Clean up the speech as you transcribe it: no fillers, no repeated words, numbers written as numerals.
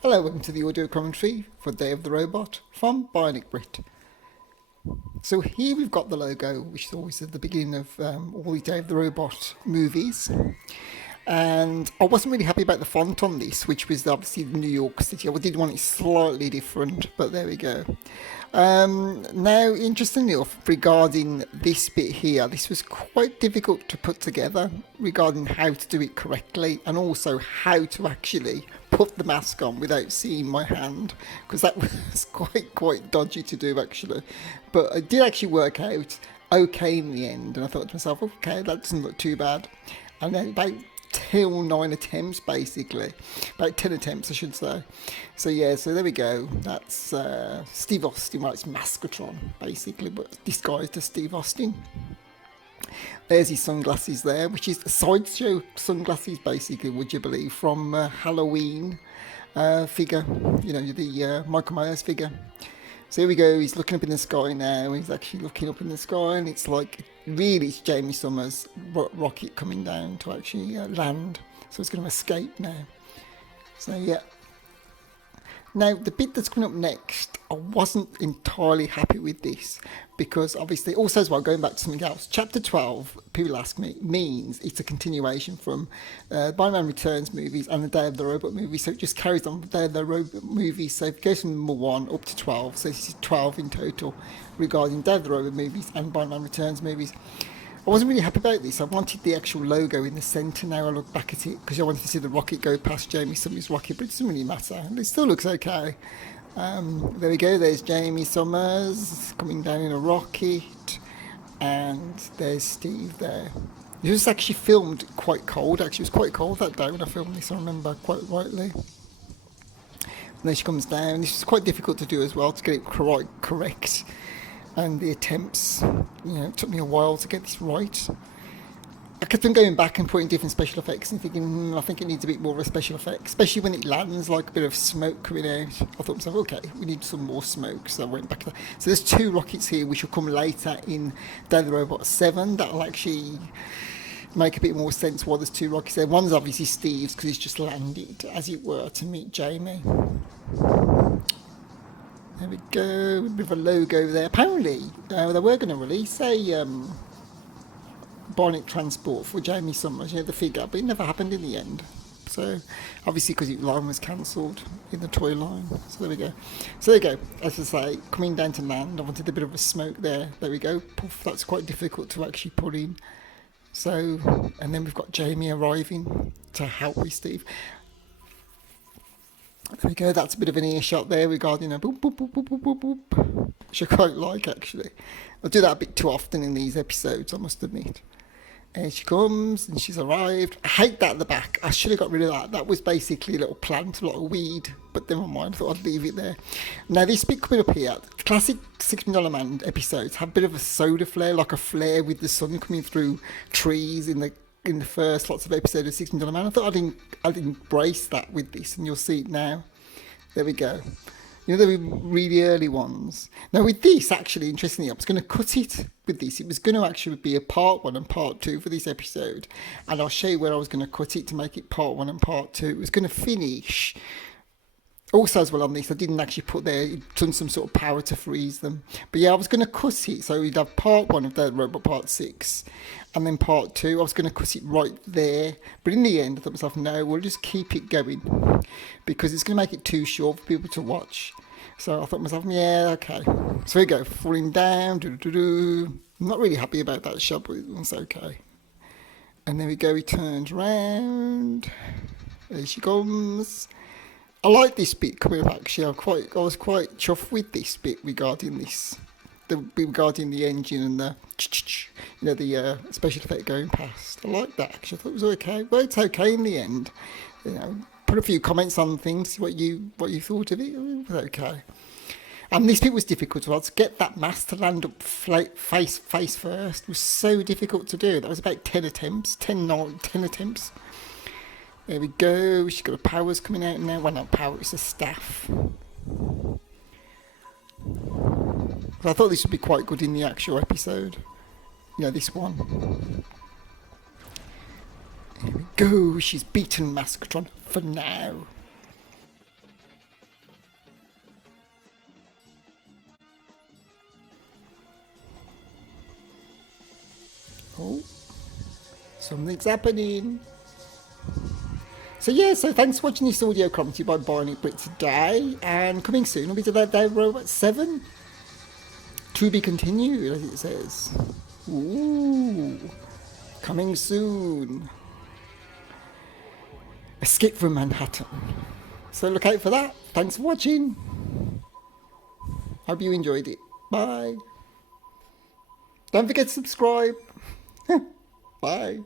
Hello, welcome to the audio commentary for Day of the Robot from Bionicbrit. So here we've got the logo, which is always at the beginning of all the Day of the Robot movies. And I wasn't really happy about the font on this, which was obviously New York City. I did want it slightly different, but there we go. Now, interestingly enough, regarding this bit here, this was quite difficult to put together regarding how to do it correctly and also how to actually put the mask on without seeing my hand, because that was quite dodgy to do actually. But it did actually work out okay in the end, and I thought to myself, okay, that doesn't look too bad. And then about 10 or 9 attempts, basically about 10 attempts I should say. So yeah, so there we go. That's Steve Austin. Well, it's Maskatron basically, but disguised as Steve Austin. There's his sunglasses there, which is sideshow sunglasses basically, would you believe, from Halloween figure, you know, the Michael Myers figure. So here we go, he's looking up in the sky now, he's actually looking up in the sky, and it's like, really it's Jamie Summers' rocket coming down to actually land, so it's going to escape now. So yeah. Now the bit that's coming up next, I wasn't entirely happy with this, because obviously, also as well, going back to something else, chapter 12, people ask me, means it's a continuation from Bionic Man Returns movies and the Day of the Robot movie, so it just carries on the Day of the Robot movie, so it goes from number 1 up to 12, so this is 12 in total regarding Day of the Robot movies and Bionic Man Returns movies. I wasn't really happy about this. I wanted the actual logo in the centre now I look back at it, because I wanted to see the rocket go past Jamie Summers' rocket, but it doesn't really matter. It still looks okay. There we go, there's Jamie Summers coming down in a rocket, and there's Steve there. It was actually filmed quite cold, actually. It was quite cold that day when I filmed this, I remember quite rightly. And then she comes down. This is quite difficult to do as well, to get it correct. And the attempts, you know, it took me a while to get this right. I kept on going back and putting different special effects and thinking, I think it needs a bit more of a special effect, especially when it lands, like a bit of smoke coming out. I thought to myself, okay, we need some more smoke, so I went back to that. So there's 2 rockets here, which will come later in Day of the Robot 7, that'll actually make a bit more sense why there's 2 rockets there. One's obviously Steve's, because he's just landed, as it were, to meet Jamie. There we go, a bit of a logo there. Apparently, they were going to release a Bionic transport for Jamie Summers, you know, the figure, but it never happened in the end. So, obviously, because the line was cancelled in the toy line. So there we go. So there you go. As I say, coming down to land, I wanted a bit of a smoke there. There we go. Poof, that's quite difficult to actually put in. So, and then we've got Jamie arriving to help with Steve. There we go, that's a bit of an earshot there regarding a boop, boop, boop, boop, boop, boop, boop, which I quite like actually. I do that a bit too often in these episodes, I must admit. And she comes and she's arrived. I hate that at the back. I should have got rid of that. That was basically a little plant, a little weed, but never mind, I thought I'd leave it there. Now this bit coming up here, the classic $6 Million Man episodes have a bit of a solar flare, like a flare with the sun coming through trees in the first lots of episodes of $6 Million Man. I thought I'd embrace that with this, and you'll see it now. There we go. You know, the really early ones. Now with this, actually, interestingly, I was going to cut it with this. It was going to actually be a part 1 and part 2 for this episode, and I'll show you where I was going to cut it to make it part 1 and part 2. It was going to finish. Also, as well on this, I didn't actually put there, done some sort of power to freeze them. But yeah, I was going to cut it, so we'd have part 1 of the Robot part 6, and then part 2. I was going to cut it right there, but in the end, I thought to myself, no, we'll just keep it going, because it's going to make it too short for people to watch. So I thought to myself, yeah, okay. So here we go, falling down, I'm not really happy about that shot, but it's okay. And there we go, he turns round, there she comes. I like this bit coming up actually. I was quite chuffed with this bit regarding this, regarding the engine and the, you know, the special effect going past. I like that actually. I thought it was okay. Well, it's okay in the end. You know, put a few comments on things. What you thought of it. It was okay. And this bit was difficult as well. To get that mask to land up face first was so difficult to do. That was about 10 attempts. 10 attempts. There we go, she's got the powers coming out now. Well, not power, it's a staff. I thought this would be quite good in the actual episode. You know, this one. There we go, she's beaten Maskatron for now. Oh, something's happening. So yeah, so thanks for watching this audio commentary by Bionicbrit today, and coming soon will be to that Dave Robot 7. To be continued, as it says. Ooh, coming soon. Escape from Manhattan. So look out for that. Thanks for watching. Hope you enjoyed it. Bye. Don't forget to subscribe. Bye.